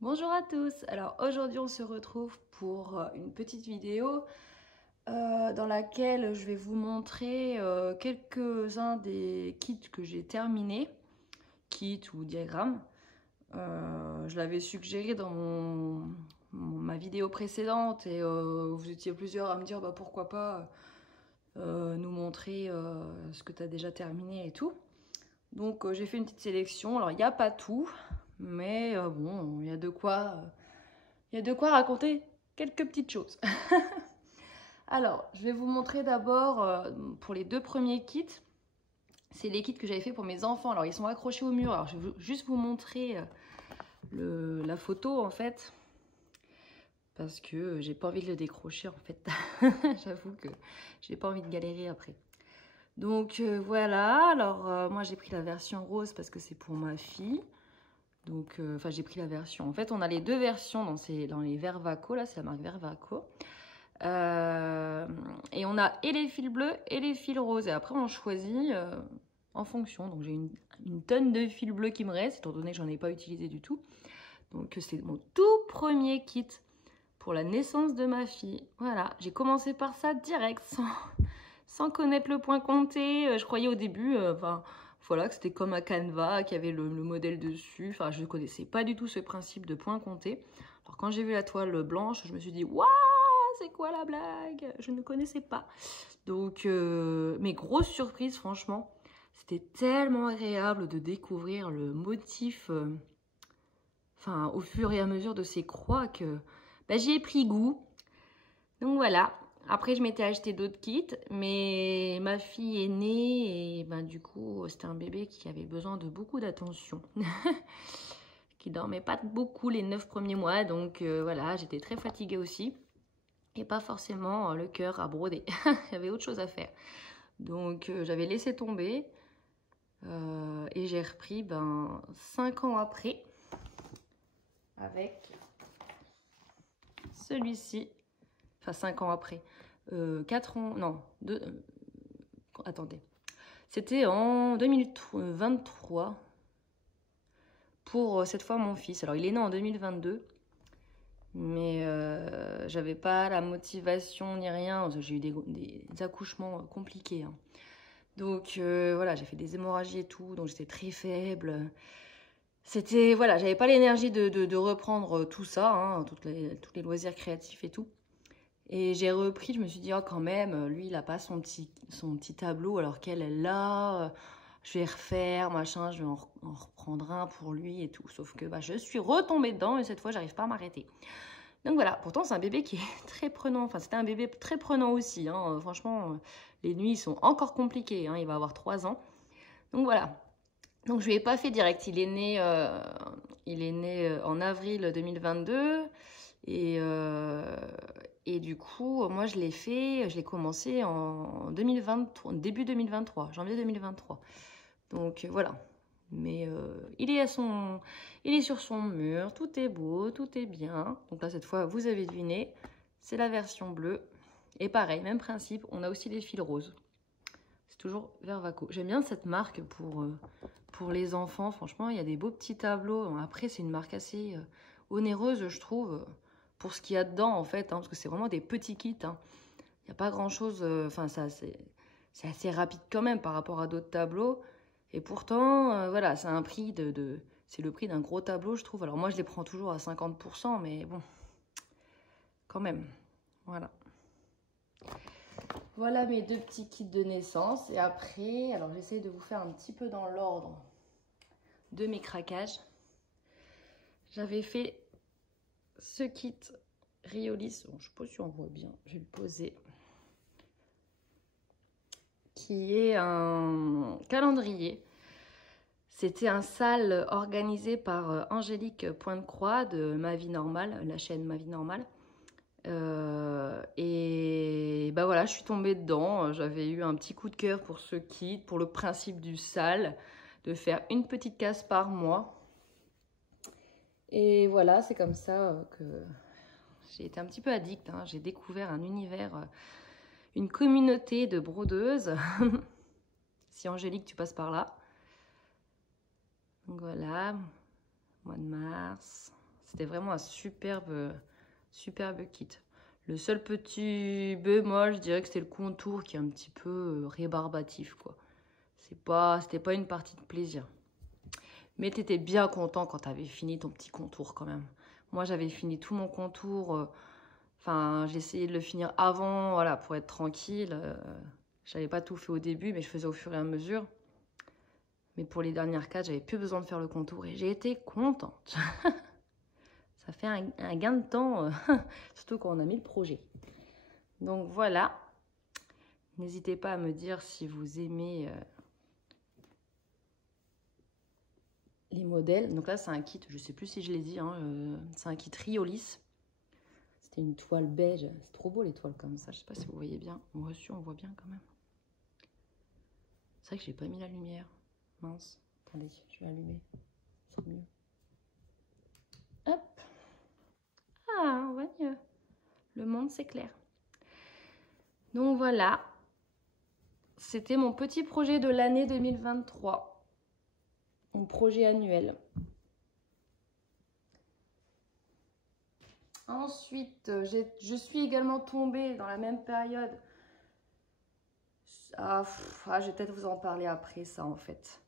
Bonjour à tous, alors aujourd'hui on se retrouve pour une petite vidéo dans laquelle je vais vous montrer quelques-uns des kits que j'ai terminés, kits ou diagrammes. Je l'avais suggéré dans ma vidéo précédente et vous étiez plusieurs à me dire pourquoi pas nous montrer ce que tu as déjà terminé et tout. Donc j'ai fait une petite sélection, alors il n'y a pas tout, mais bon, il y a de quoi... il y a de quoi raconter quelques petites choses. Alors, je vais vous montrer d'abord pour les deux premiers kits. C'est les kits que j'avais fait pour mes enfants. Alors, ils sont accrochés au mur. Alors, je vais juste vous montrer la photo en fait. Parce que j'ai pas envie de le décrocher en fait. J'avoue que j'ai pas envie de galérer après. Donc voilà. Alors, moi j'ai pris la version rose parce que c'est pour ma fille. Donc, enfin, j'ai pris la version. En fait, on a les deux versions dans les Vervaco. Là, c'est la marque Vervaco. Et on a et les fils bleus et les fils roses. Et après, on choisit en fonction. Donc, j'ai une tonne de fils bleus qui me reste, étant donné que j'en ai pas utilisé du tout. Donc, c'est mon tout premier kit pour la naissance de ma fille. Voilà, j'ai commencé par ça direct, sans connaître le point compté. Je croyais au début, voilà, que c'était comme un canevas, qu'il y avait le modèle dessus. Enfin, je ne connaissais pas du tout ce principe de point compté. Alors, quand j'ai vu la toile blanche, je me suis dit, waouh, c'est quoi la blague? Je ne connaissais pas. Donc, mes grosses surprises, franchement, c'était tellement agréable de découvrir le motif, au fur et à mesure de ces croix que j'y ai pris goût. Donc voilà. Après, je m'étais acheté d'autres kits, mais ma fille est née et du coup, c'était un bébé qui avait besoin de beaucoup d'attention. Qui dormait pas beaucoup les 9 premiers mois, donc voilà, j'étais très fatiguée aussi. Et pas forcément le cœur à broder. Il y avait autre chose à faire. Donc j'avais laissé tomber et j'ai repris 5 ans après avec celui-ci. Enfin 5 ans après. 4 ans, non, attendez. C'était en 2023 pour cette fois mon fils. Alors il est né en 2022. Mais j'avais pas la motivation ni rien. J'ai eu des accouchements compliqués. Hein. Donc voilà, j'ai fait des hémorragies et tout, donc j'étais très faible. C'était, voilà, j'avais pas l'énergie de reprendre tout ça, hein, tous les loisirs créatifs et tout. Et j'ai repris, je me suis dit, oh quand même, lui il a pas son petit tableau alors qu'elle est là. Je vais refaire, machin, je vais en reprendre un pour lui et tout. Sauf que je suis retombée dedans et cette fois j'arrive pas à m'arrêter. Donc voilà, pourtant c'est un bébé qui est très prenant, enfin c'était un bébé très prenant aussi, hein. Franchement, les nuits sont encore compliquées, hein. Il va avoir 3 ans. Donc voilà, donc je lui ai pas fait direct, il est né en avril 2022 et du coup, moi je l'ai commencé en 2023, début 2023, janvier 2023. Donc voilà. Mais il est sur son mur, tout est beau, tout est bien. Donc là, cette fois, vous avez deviné, c'est la version bleue. Et pareil, même principe, on a aussi les fils roses. C'est toujours Vervaco. J'aime bien cette marque pour les enfants. Franchement, il y a des beaux petits tableaux. Après, c'est une marque assez onéreuse, je trouve, pour ce qu'il y a dedans, en fait. Hein, parce que c'est vraiment des petits kits. Hein. Il n'y a pas grand-chose... c'est assez rapide quand même par rapport à d'autres tableaux. Et pourtant, voilà, c'est un prix c'est le prix d'un gros tableau, je trouve. Alors moi, je les prends toujours à 50%, mais bon, quand même. Voilà. Voilà mes deux petits kits de naissance. Et après, alors j'essaie de vous faire un petit peu dans l'ordre de mes craquages. J'avais fait ce kit Riolis. Bon, je ne sais pas si on voit bien, je vais le poser. Qui est un calendrier. C'était un sale organisé par Angélique Pointe-Croix de Ma Vie Normale, la chaîne Ma Vie Normale. Et voilà, je suis tombée dedans. J'avais eu un petit coup de cœur pour ce kit, pour le principe du sale, de faire une petite case par mois. Et voilà, c'est comme ça que j'ai été un petit peu addict. Hein. J'ai découvert un univers, une communauté de brodeuses. Si Angélique, tu passes par là. Donc voilà, mois de mars, C'était vraiment un superbe kit. Le seul petit bémol, je dirais que c'était le contour qui est un petit peu rébarbatif, quoi. C'était pas une partie de plaisir. Mais tu étais bien content quand tu avais fini ton petit contour quand même. Moi, j'avais fini tout mon contour. Enfin, j'ai essayé de le finir avant, voilà, pour être tranquille. J'avais pas tout fait au début, mais je faisais au fur et à mesure. Mais pour les dernières 4, j'avais plus besoin de faire le contour et j'ai été contente. Ça fait un gain de temps, surtout quand on a mis le projet. Donc voilà. N'hésitez pas à me dire si vous aimez les modèles. Donc là, c'est un kit, je ne sais plus si je l'ai dit, hein, c'est un kit Riolis. C'était une toile beige. C'est trop beau les toiles comme ça. Je ne sais pas si vous voyez bien. Moi aussi, on voit bien quand même. C'est vrai que j'ai pas mis la lumière. Mince. Attendez, je vais allumer. Ce sera mieux. Hop. Ah, on voit mieux. Le monde s'éclaire. Donc voilà. C'était mon petit projet de l'année 2023. Mon projet annuel. Ensuite, je suis également tombée dans la même période. Je vais peut-être vous en parler après ça en fait.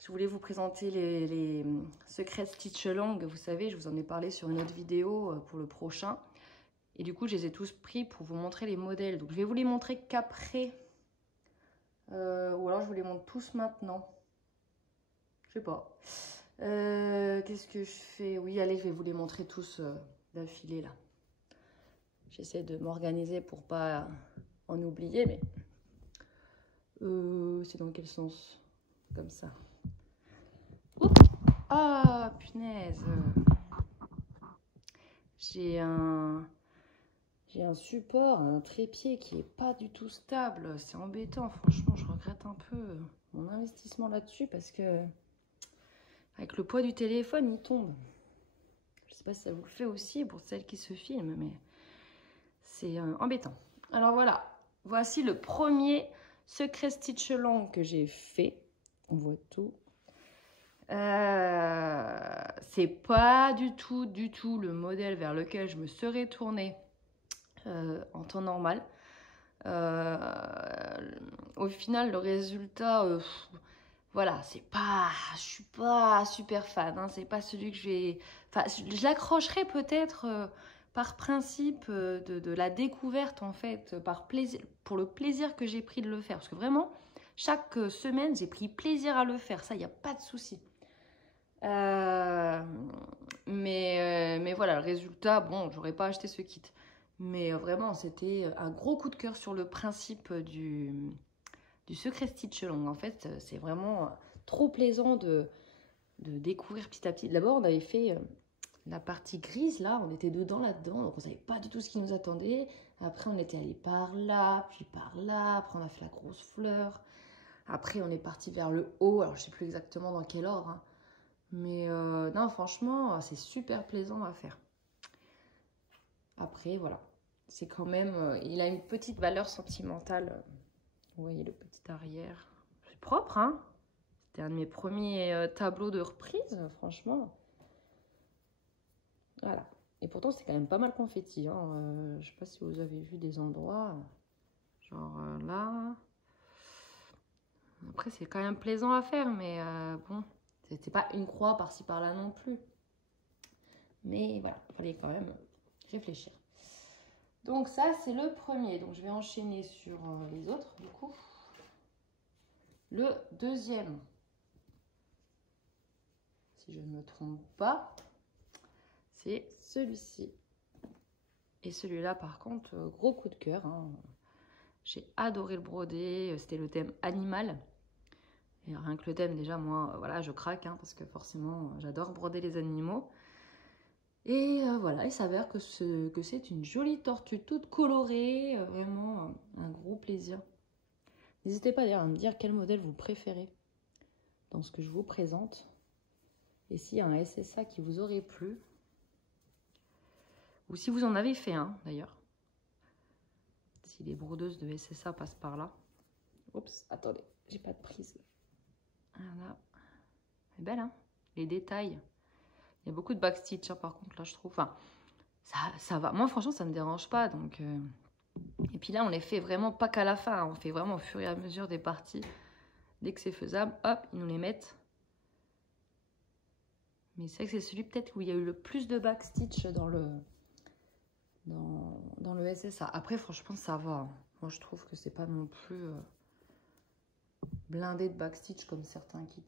Je voulais vous présenter les secrets Stitch Along. Vous savez, je vous en ai parlé sur une autre vidéo pour le prochain. Et du coup, je les ai tous pris pour vous montrer les modèles. Donc, je vais vous les montrer qu'après. Ou alors, je vous les montre tous maintenant. Je sais pas. Qu'est-ce que je fais? Oui, allez, je vais vous les montrer tous d'affilée là. J'essaie de m'organiser pour pas en oublier, mais c'est dans quel sens? Comme ça. Oups. Ah, punaise. J'ai un support, un trépied qui est pas du tout stable. C'est embêtant, franchement, je regrette un peu mon investissement là-dessus parce que avec le poids du téléphone, il tombe. Je sais pas si ça vous le fait aussi pour celles qui se filment, mais c'est embêtant. Alors voilà, voici le premier secret Stitch Along que j'ai fait. On voit tout. C'est pas du tout le modèle vers lequel je me serais tournée en temps normal. Au final, le résultat, voilà, je suis pas super fan, hein, c'est pas celui que je vais, enfin, je l'accrocherai peut-être par principe de la découverte en fait, par plaisir, pour le plaisir que j'ai pris de le faire, parce que vraiment, chaque semaine, j'ai pris plaisir à le faire, ça, il n'y a pas de souci. Mais voilà, le résultat, bon, j'aurais pas acheté ce kit. Mais vraiment, c'était un gros coup de cœur sur le principe du secret Stitch Along. En fait, c'est vraiment trop plaisant de découvrir petit à petit. D'abord, on avait fait la partie grise, là, on était dedans là-dedans, donc on savait pas du tout ce qui nous attendait. Après, on était allé par là, puis par là. Après, on a fait la grosse fleur. Après, on est parti vers le haut. Alors, je sais plus exactement dans quel ordre, hein. Mais non, franchement, c'est super plaisant à faire. Après, voilà. C'est quand même... il a une petite valeur sentimentale. Vous voyez le petit arrière. C'est propre, hein? C'était un de mes premiers tableaux de reprise, franchement. Voilà. Et pourtant, c'est quand même pas mal confetti, hein. Je sais pas si vous avez vu des endroits. Genre là. Après, c'est quand même plaisant à faire, mais bon... C'était pas une croix par-ci par-là non plus. Mais voilà, il fallait quand même réfléchir. Donc ça, c'est le premier. Donc je vais enchaîner sur les autres, du coup. Le deuxième, si je ne me trompe pas, c'est celui-ci. Et celui-là, par contre, gros coup de cœur, hein. J'ai adoré le broder. C'était le thème animal. Et rien que le thème, déjà, moi, voilà, je craque, hein, parce que forcément, j'adore broder les animaux. Et voilà, il s'avère que c'est une jolie tortue toute colorée, vraiment un gros plaisir. N'hésitez pas d'ailleurs à me dire quel modèle vous préférez dans ce que je vous présente. Et s'il y a un SSA qui vous aurait plu, ou si vous en avez fait un d'ailleurs, si les brodeuses de SSA passent par là. Oups, attendez, j'ai pas de prise. Voilà, elle est belle, hein, les détails. Il y a beaucoup de backstitch, hein, par contre, là, je trouve. Enfin, ça va. Moi, franchement, ça ne me dérange pas. Donc, Et puis là, on les fait vraiment pas qu'à la fin. Hein. On fait vraiment au fur et à mesure des parties. Dès que c'est faisable, hop, ils nous les mettent. Mais c'est vrai que c'est celui peut-être où il y a eu le plus de backstitch dans le SSA. Après, franchement, ça va. Hein. Moi, je trouve que c'est pas non plus blindé de backstitch comme certains kits.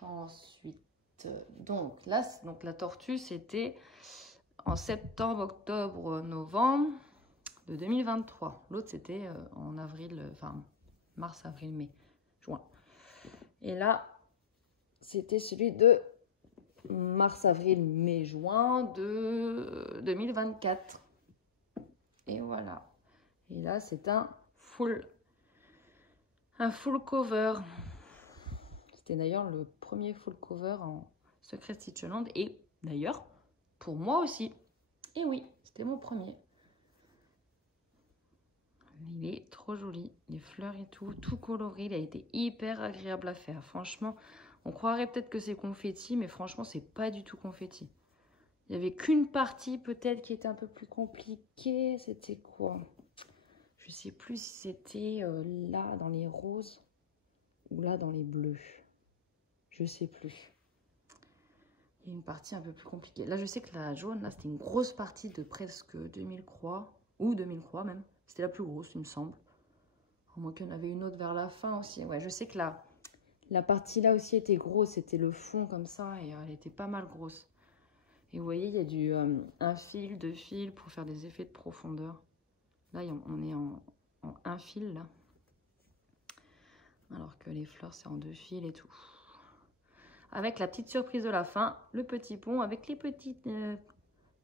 Ensuite, donc là, donc la tortue, c'était en septembre, octobre, novembre de 2023. L'autre, c'était en avril, enfin mars, avril, mai, juin. Et là, c'était celui de mars, avril, mai, juin de 2024. Et voilà. Et là, c'est un full cover. C'était d'ailleurs le premier full cover en Secret Stitchland. Et d'ailleurs, pour moi aussi. Et oui, c'était mon premier. Il est trop joli. Les fleurs et tout, tout coloré. Il a été hyper agréable à faire. Franchement, on croirait peut-être que c'est confetti, mais franchement, c'est pas du tout confetti. Il n'y avait qu'une partie peut-être qui était un peu plus compliquée. C'était quoi? Je sais plus si c'était là dans les roses ou là dans les bleus. Je sais plus. Il y a une partie un peu plus compliquée. Là, je sais que la jaune, là, c'était une grosse partie de presque 2000 croix. Ou 2000 croix même. C'était la plus grosse, il me semble. À moins qu'il y en avait une autre vers la fin aussi. Ouais, je sais que la partie là aussi était grosse. C'était le fond comme ça et elle était pas mal grosse. Et vous voyez, il y a un fil, deux fils pour faire des effets de profondeur. Là, on est en un fil, là. Alors que les fleurs, c'est en deux fils et tout. Avec la petite surprise de la fin, le petit pont avec les petits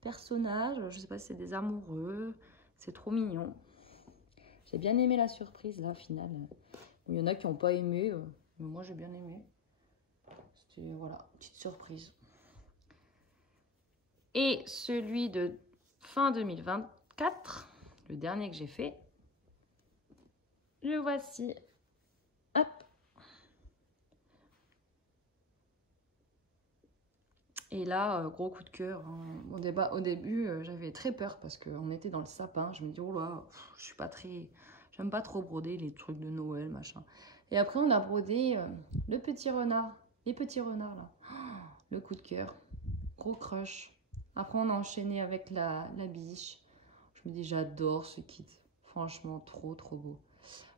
personnages. Je sais pas si c'est des amoureux. C'est trop mignon. J'ai bien aimé la surprise, là, finale. Il y en a qui n'ont pas aimé, mais moi, j'ai bien aimé. C'était, voilà, petite surprise. Et celui de fin 2024, le dernier que j'ai fait, le voici. Hop. Et là, gros coup de cœur. Hein. Au début, j'avais très peur parce qu'on était dans le sapin. Je me dis, oh là, je suis pas très... J'aime pas trop broder les trucs de Noël, machin. Et après, on a brodé le petit renard. Les petits renards, là. Oh, le coup de cœur. Gros crush. Après, on a enchaîné avec la biche. Je me dis, j'adore ce kit. Franchement, trop, trop beau.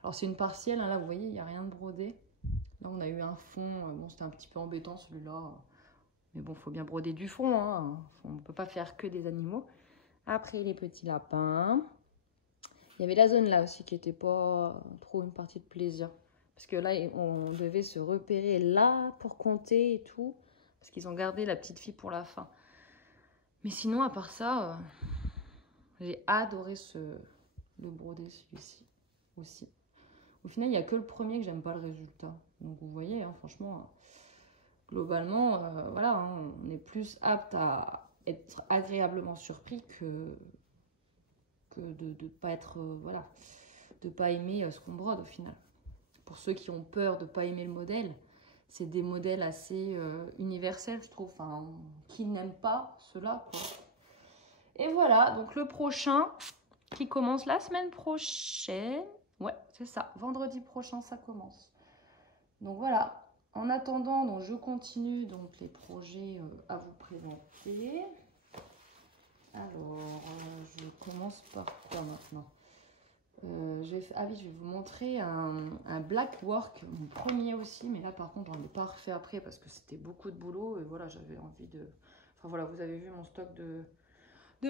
Alors, c'est une partielle. Hein, là, vous voyez, il n'y a rien de brodé. Là, on a eu un fond. Bon, c'était un petit peu embêtant, celui-là. Mais bon, il faut bien broder du fond. Hein. On ne peut pas faire que des animaux. Après, les petits lapins. Il y avait la zone là aussi qui n'était pas trop une partie de plaisir. Parce que là, on devait se repérer là pour compter et tout. Parce qu'ils ont gardé la petite fille pour la fin. Mais sinon, à part ça, j'ai adoré le broder celui-ci aussi. Au final, il n'y a que le premier que j'aime pas le résultat. Donc vous voyez, hein, franchement, globalement, voilà, hein, on est plus apte à être agréablement surpris que de pas être, voilà, de pas aimer ce qu'on brode au final. Pour ceux qui ont peur de pas aimer le modèle, c'est des modèles assez universels, je trouve. Enfin, qui n'aiment pas cela, quoi. Et voilà, donc le prochain qui commence la semaine prochaine. Ouais, c'est ça. Vendredi prochain, ça commence. Donc voilà. En attendant, donc je continue donc les projets à vous présenter. Alors, je commence par quoi maintenant? je vais vous montrer un black work, mon premier aussi, mais là par contre j'en ai pas refait après parce que c'était beaucoup de boulot et voilà, j'avais envie de... Enfin voilà, vous avez vu mon stock de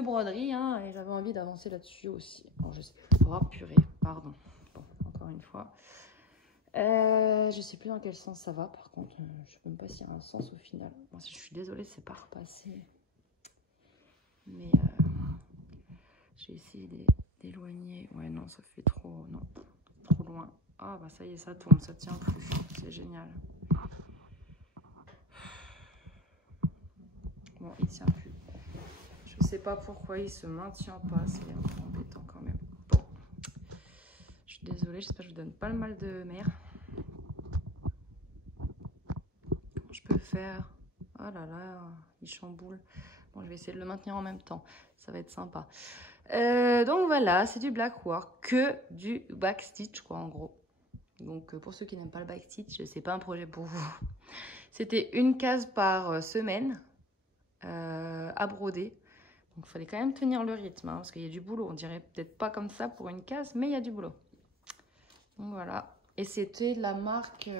broderie, hein, et j'avais envie d'avancer là-dessus aussi. Alors je sais... Oh purée, pardon. Bon, encore une fois. Je sais plus dans quel sens ça va, par contre, je sais même pas s'il y a un sens au final. Bon, je suis désolée, c'est pas repassé. Mais j'ai essayé d'éloigner. Ouais, non, ça fait trop... Non, trop loin. Ah, bah ça y est, ça tourne, ça tient plus. C'est génial. Bon, il tient plus. Je sais pas pourquoi il se maintient pas. C'est un peu embêtant quand même. Bon. Je suis désolée, j'espère que je vous donne pas le mal de mer. faire. Oh là là, il chamboule. Bon, je vais essayer de le maintenir en même temps. Ça va être sympa. Donc voilà, c'est du black work, que du backstitch quoi en gros. Donc pour ceux qui n'aiment pas le backstitch, c'est pas un projet pour vous. C'était une case par semaine à broder. Donc il fallait quand même tenir le rythme hein, parce qu'il y a du boulot. On dirait peut-être pas comme ça pour une case, mais il y a du boulot. Donc voilà. Et c'était la marque,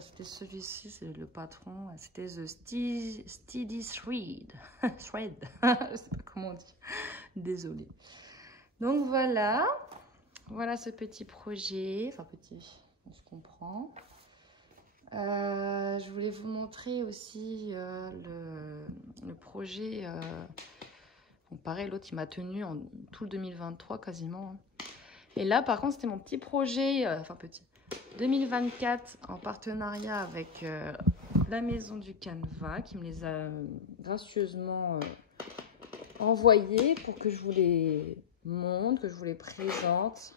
c'était celui-ci, c'est le patron, c'était The Steady Thread. Thread, je sais pas comment on dit. Désolée. Donc voilà, voilà ce petit projet, enfin petit, on se comprend. Je voulais vous montrer aussi le projet, bon, pareil l'autre il m'a tenu en tout le 2023 quasiment. Et là par contre c'était mon petit projet, enfin petit, 2024 en partenariat avec la maison du Canva qui me les a gracieusement envoyés pour que je vous les montre, que je vous les présente.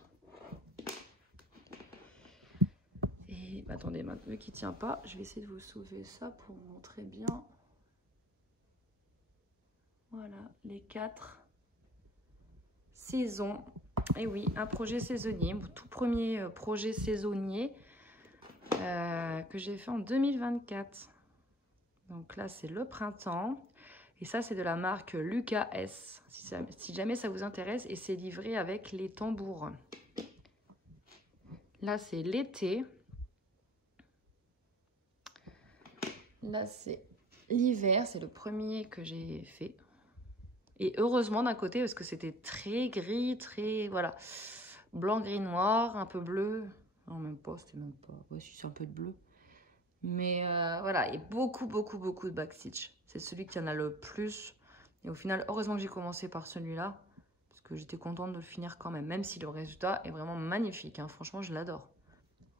Et bah, attendez, maintenant qui tient pas, je vais essayer de vous sauver ça pour vous montrer bien. Voilà, les 4 saisons. Et oui, un projet saisonnier, mon tout premier projet saisonnier que j'ai fait en 2024. Donc là, c'est le printemps. Et ça, c'est de la marque Lucas S. Si jamais ça vous intéresse. Et c'est livré avec les tambours. Là, c'est l'été. Là, c'est l'hiver. C'est le premier que j'ai fait. Et heureusement d'un côté, parce que c'était très gris, très... Voilà. Blanc, gris, noir, un peu bleu. Non, même pas, c'était même pas... Ouais, si, c'est un peu de bleu. Mais voilà, et beaucoup de backstitch. C'est celui qui en a le plus. Et au final, heureusement que j'ai commencé par celui-là. Parce que j'étais contente de le finir quand même. Même si le résultat est vraiment magnifique. Hein. Franchement, je l'adore.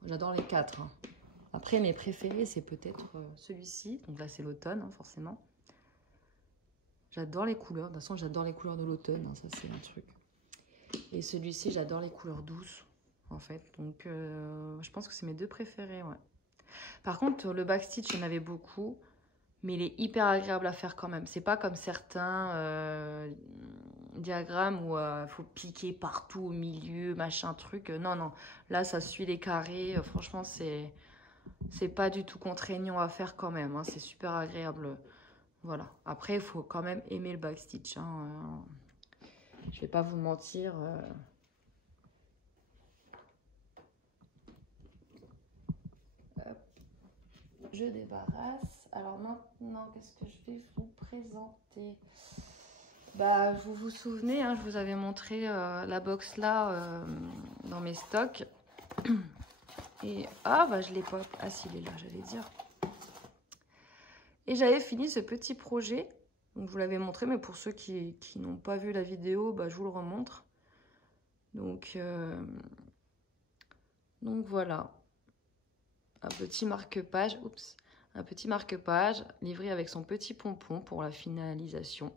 J'adore les 4. Hein. Après, mes préférés, c'est peut-être celui-ci. Donc là, c'est l'automne, hein, forcément. J'adore les couleurs. De toute façon, j'adore les couleurs de l'automne. Hein, ça, c'est un truc. Et celui-ci, j'adore les couleurs douces, en fait. Donc, je pense que c'est mes 2 préférés, ouais. Par contre, le backstitch, il y en avait beaucoup, mais il est hyper agréable à faire quand même. C'est pas comme certains diagrammes où il faut piquer partout au milieu, machin truc. Non, non. Là, ça suit les carrés. Franchement, c'est pas du tout contraignant à faire quand même. Hein. C'est super agréable. Voilà. Après, il faut quand même aimer le backstitch. Hein. Je vais pas vous mentir. Je débarrasse. Alors maintenant, qu'est-ce que je vais vous présenter? Bah, vous vous souvenez, hein, je vous avais montré la box là dans mes stocks. Et ah bah je l'ai pas. Ah si, il est là, j'allais dire. Et j'avais fini ce petit projet. Donc je vous l'avais montré, mais pour ceux qui n'ont pas vu la vidéo, bah, je vous le remontre. Donc voilà. Un petit marque-page. Oups. Un petit marque-page livré avec son petit pompon pour la finalisation.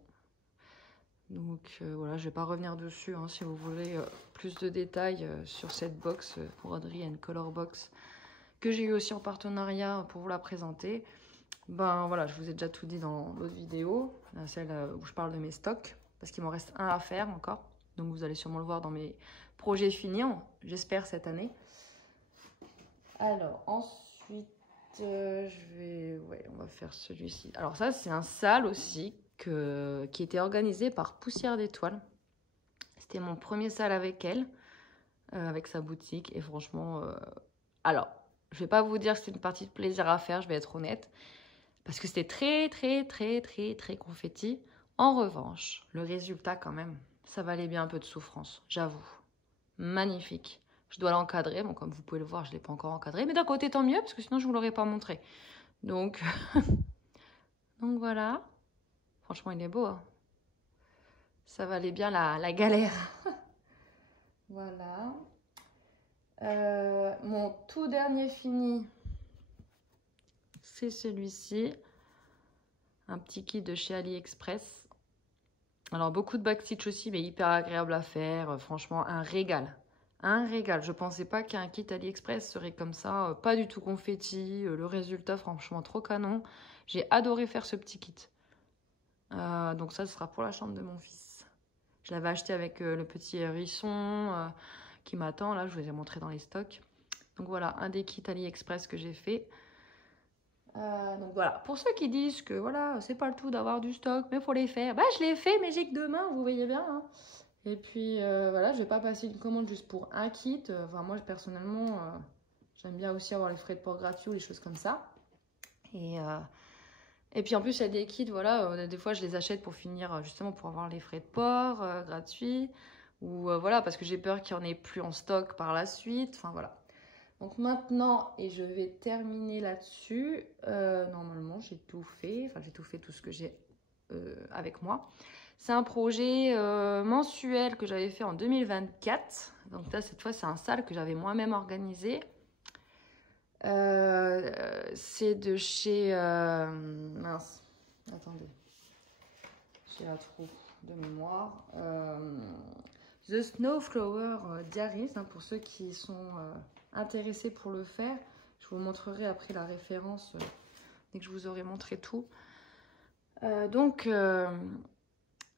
Donc voilà, je ne vais pas revenir dessus hein, si vous voulez plus de détails sur cette box Broderie and Color Box que j'ai eu aussi en partenariat pour vous la présenter. Ben voilà, je vous ai déjà tout dit dans l'autre vidéo, celle où je parle de mes stocks, parce qu'il m'en reste un à faire encore. Donc vous allez sûrement le voir dans mes projets finis, j'espère cette année. Alors ensuite, on va faire celui-ci. Alors ça, c'est un sale aussi qui était organisé par Poussière d'étoiles. C'était mon premier sale avec elle, avec sa boutique. Et franchement, alors, je vais pas vous dire que c'était une partie de plaisir à faire, je vais être honnête. Parce que c'était très confetti. En revanche, le résultat quand même, ça valait bien un peu de souffrance, j'avoue. Magnifique. Je dois l'encadrer. Bon, comme vous pouvez le voir, je ne l'ai pas encore encadré. Mais d'un côté, tant mieux, parce que sinon, je ne vous l'aurais pas montré. Donc, donc voilà. Franchement, il est beau. Hein. Ça valait bien la galère. Voilà. Mon tout dernier fini, c'est celui-ci. Un petit kit de chez AliExpress. Alors, beaucoup de backstitch aussi, mais hyper agréable à faire. Franchement, un régal. Un régal. Je pensais pas qu'un kit AliExpress serait comme ça. Pas du tout confetti. Le résultat, franchement, trop canon. J'ai adoré faire ce petit kit. Donc ça, ce sera pour la chambre de mon fils. Je l'avais acheté avec le petit hérisson qui m'attend. Là, je vous ai montré dans les stocks. Donc voilà, un des kits AliExpress que j'ai fait. Donc voilà, pour ceux qui disent que voilà, c'est pas le tout d'avoir du stock, mais faut les faire. Bah, je l'ai fait, mais j'ai que 2 mains, vous voyez bien. Hein. Et puis voilà, je vais pas passer une commande juste pour un kit. Enfin, moi, personnellement, j'aime bien aussi avoir les frais de port gratuits ou les choses comme ça. Et puis en plus, il y a des kits, voilà, des fois je les achète pour finir, justement pour avoir les frais de port gratuits. Ou voilà, parce que j'ai peur qu'il n'y en ait plus en stock par la suite. Enfin voilà. Donc maintenant, et je vais terminer là-dessus, normalement j'ai tout fait. Enfin, j'ai tout fait, tout ce que j'ai avec moi. C'est un projet mensuel que j'avais fait en 2024. Donc là, cette fois, c'est un salle que j'avais moi-même organisé. C'est de chez... mince, attendez. J'ai la trou de mémoire. The Snowflower Diaries, hein, pour ceux qui sont intéressés pour le faire. Je vous montrerai après la référence dès que je vous aurai montré tout. Donc,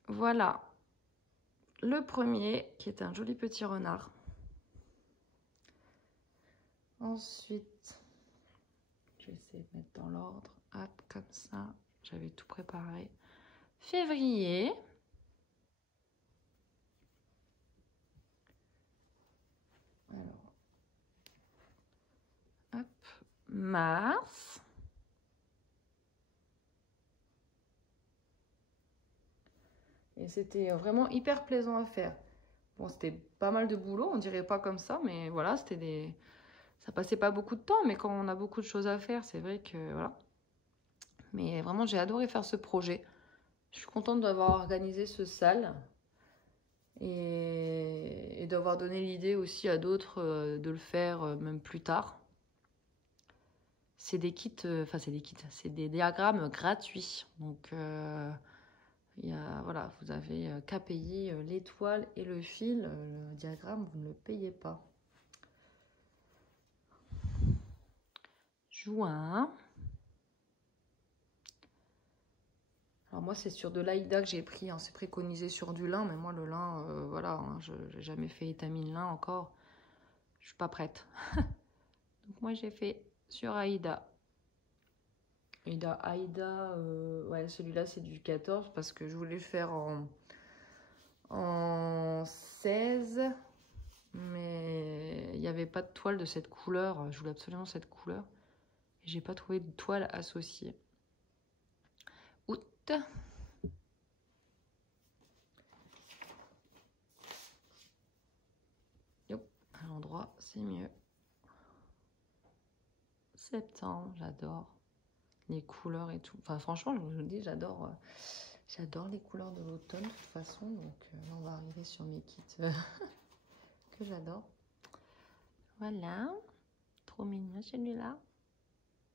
voilà. Le premier, qui est un joli petit renard. Ensuite, je vais essayer de mettre dans l'ordre. Hop, comme ça. J'avais tout préparé. Février. Alors. Hop. Mars. Et c'était vraiment hyper plaisant à faire. Bon, c'était pas mal de boulot, on dirait pas comme ça, mais voilà, c'était des... Ça passait pas beaucoup de temps, mais quand on a beaucoup de choses à faire, c'est vrai que voilà. Mais vraiment, j'ai adoré faire ce projet. Je suis contente d'avoir organisé ce salle et d'avoir donné l'idée aussi à d'autres de le faire même plus tard. C'est des kits, enfin c'est des kits, c'est des diagrammes gratuits. Donc voilà, vous avez qu'à payer l'étoile et le fil. Le diagramme, vous ne le payez pas. Juin. Alors moi, c'est sur de l'Aïda que j'ai pris. Hein. C'est préconisé sur du lin, mais moi, le lin, voilà, hein, je n'ai jamais fait étamine lin encore. Je suis pas prête. Donc moi, j'ai fait sur Aïda. Aïda, ouais, celui-là, c'est du 14 parce que je voulais faire en 16. Mais il n'y avait pas de toile de cette couleur. Je voulais absolument cette couleur. Et j'ai pas trouvé de toile associée. Août. Yop, à l'endroit, c'est mieux. Septembre, j'adore les couleurs et tout. Enfin, franchement, je vous le dis, j'adore les couleurs de l'automne de toute façon. Donc, là, on va arriver sur mes kits que j'adore. Voilà, trop mignon celui-là.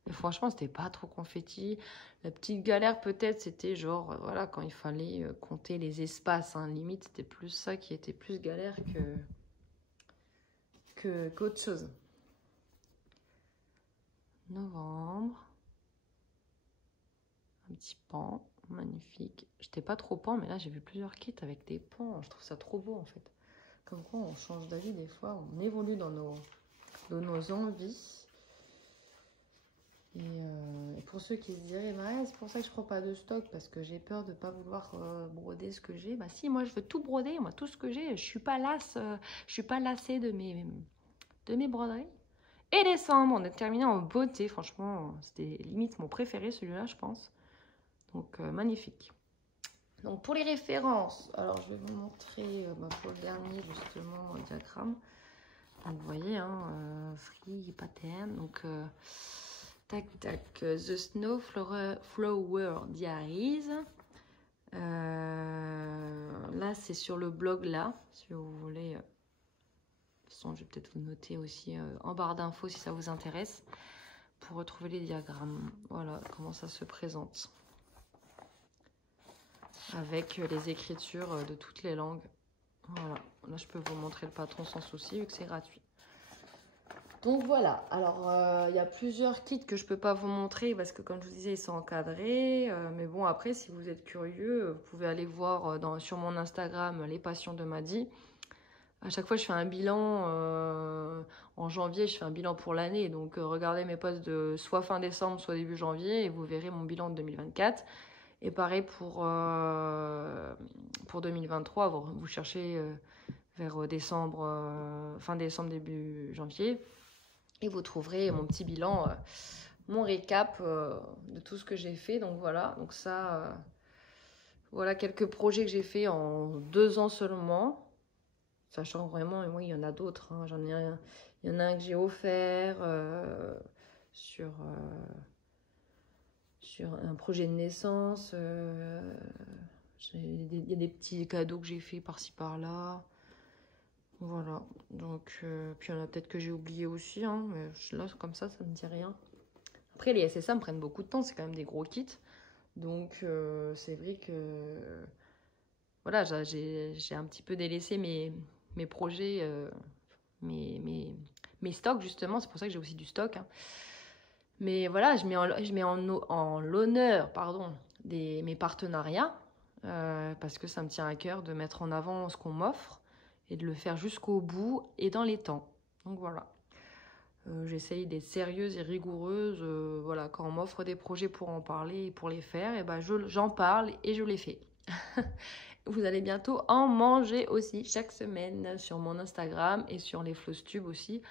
Et franchement, c'était pas trop confetti. La petite galère, peut-être, c'était genre, voilà, quand il fallait compter les espaces. Hein. Limite, c'était plus ça qui était plus galère qu'autre chose. Novembre. Un petit pan, magnifique. J'étais pas trop pan, mais là, j'ai vu plusieurs kits avec des pans. Je trouve ça trop beau, en fait. Comme quoi, on change d'avis des fois. On évolue dans nos envies. Et pour ceux qui se diraient, bah, c'est pour ça que je prends pas de stock, parce que j'ai peur de pas vouloir broder ce que j'ai. Bah si, moi je veux tout broder, moi tout ce que j'ai, je suis pas lasse, je suis pas lassée de mes broderies. Et décembre, on a terminé en beauté, franchement, c'était limite mon préféré celui-là, je pense. Donc magnifique. Donc pour les références, alors je vais vous montrer pour le dernier justement diagramme. Donc vous voyez, hein, free pattern, donc... tac, tac, The Snowflower Diaries. Là, c'est sur le blog, là, si vous voulez. De toute façon, je vais peut-être vous noter aussi en barre d'infos si ça vous intéresse, pour retrouver les diagrammes. Voilà comment ça se présente. Avec les écritures de toutes les langues. Voilà, là je peux vous montrer le patron sans souci vu que c'est gratuit. Donc voilà, alors il y a plusieurs kits que je peux pas vous montrer parce que comme je vous disais, ils sont encadrés. Mais bon, après, si vous êtes curieux, vous pouvez aller voir sur mon Instagram, Les Passions de Maddy. À chaque fois, je fais un bilan. En janvier, je fais un bilan pour l'année. Donc regardez mes posts de soit fin décembre, soit début janvier et vous verrez mon bilan de 2024. Et pareil pour 2023, vous cherchez vers décembre, fin décembre, début janvier. Et vous trouverez mon petit bilan, mon récap de tout ce que j'ai fait. Donc voilà, donc ça, voilà quelques projets que j'ai fait en 2 ans seulement. Sachant vraiment, et oui, il y en a d'autres. Hein. Il y en a un que j'ai offert sur un projet de naissance. Il y a des petits cadeaux que j'ai fait par-ci par-là. Voilà, donc, puis il y en a peut-être que j'ai oublié aussi, hein, mais là, comme ça me dit rien. Après, les SSA me prennent beaucoup de temps, c'est quand même des gros kits. Donc, c'est vrai que, voilà, j'ai un petit peu délaissé mes projets, mes stocks, justement. C'est pour ça que j'ai aussi du stock. Hein. Mais voilà, je mets en l'honneur, pardon, mes partenariats, parce que ça me tient à cœur de mettre en avant ce qu'on m'offre et de le faire jusqu'au bout et dans les temps. Donc voilà. J'essaye d'être sérieuse et rigoureuse. Voilà, quand on m'offre des projets pour en parler et pour les faire, et ben j'en parle et je les fais. Vous allez bientôt en manger aussi chaque semaine sur mon Instagram et sur les Flosstube aussi.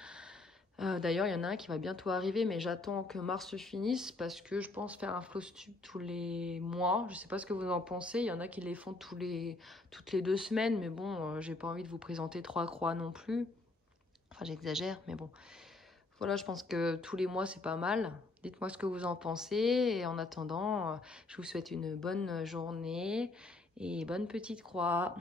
D'ailleurs, il y en a un qui va bientôt arriver, mais j'attends que mars finisse parce que je pense faire un Flosstube tous les mois. Je sais pas ce que vous en pensez. Il y en a qui les font toutes les 2 semaines, mais bon, j'ai pas envie de vous présenter 3 croix non plus. Enfin, j'exagère, mais bon. Voilà, je pense que tous les mois, c'est pas mal. Dites-moi ce que vous en pensez. Et en attendant, je vous souhaite une bonne journée et bonne petite croix.